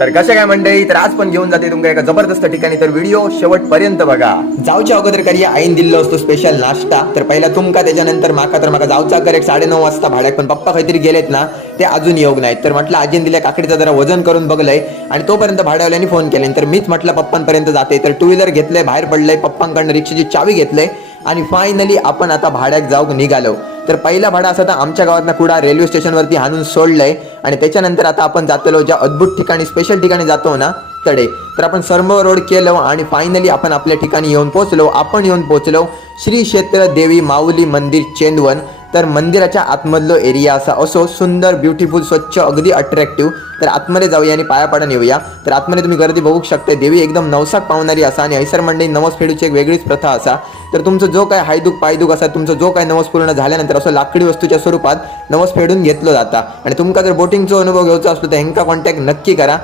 तर कशा काय मंडळी, तर आज पण घेऊन जाते तुमका एका जबरदस्त ठिकाणी, तर व्हिडिओ शेवटपर्यंत बघा. जाऊच्या अगोदर करूया आईन दिल्लो असतो स्पेशल नाश्ता. तर पहिला तुमका, त्याच्यानंतर माका. तर माका जाऊचा कर एक 9:30 वाजता भाड्याक, पण पप्पा काहीतरी गेलेत ना, ते अजून येऊक नाहीत. तर म्हटलं आजीन दिल्या काकडीचं जरा वजन करून बघलंय आणि तोपर्यंत भाड्यावाल्याने फोन केले. तर मीच म्हटलं पप्पांपर्यंत जाते. तर टू व्हीलर घेतलंय, बाहेर पडलंय, पप्पांकडनं रिक्षाची चावी घेतलंय आणि फायनली आपण आता भाड्याक जाऊक निघालो. तर पहिला भाडा असा, तर आमच्या गावातनं कुडा रेल्वे स्टेशनवरती हाणून सोडलंय आणि त्याच्यानंतर आता आपण जातलो ज्या अद्भुत ठिकाणी, स्पेशल ठिकाणी जातो ना, तडे. तर आपण सर्व रोड केलो आणि फायनली आपण आपल्या ठिकाणी येऊन पोहोचलो. आपण येऊन पोहोचलो श्री क्षेत्र देवी माऊली मंदिर चेंदवन. तर मंदिराच्या आतमधलं एरिया असा असो सुंदर, ब्युटिफुल, स्वच्छ, अगदी अट्रॅक्टिव्ह. तर आतमध्ये जाऊया आणि पाया पाडून येऊया. तर आतमध्ये तुम्ही गर्दी बघू शकता. देवी एकदम नवसाक पावणारी असा आणि हैसर मंडळी नवस फेडूची एक वेगळीच प्रथा असा. तर तुमचं जो काय हायदुख पायदुख असा, तुमचं जो काय नवस पूर्ण झाल्यानंतर असं लाकडी वस्तूच्या स्वरूपात नवस फेडून घेतलं जाता. आणि तुमका जर बोटिंगचा अनुभव घ्यायचा असलो तर ह्यांका कॉन्टॅक्ट नक्की करा.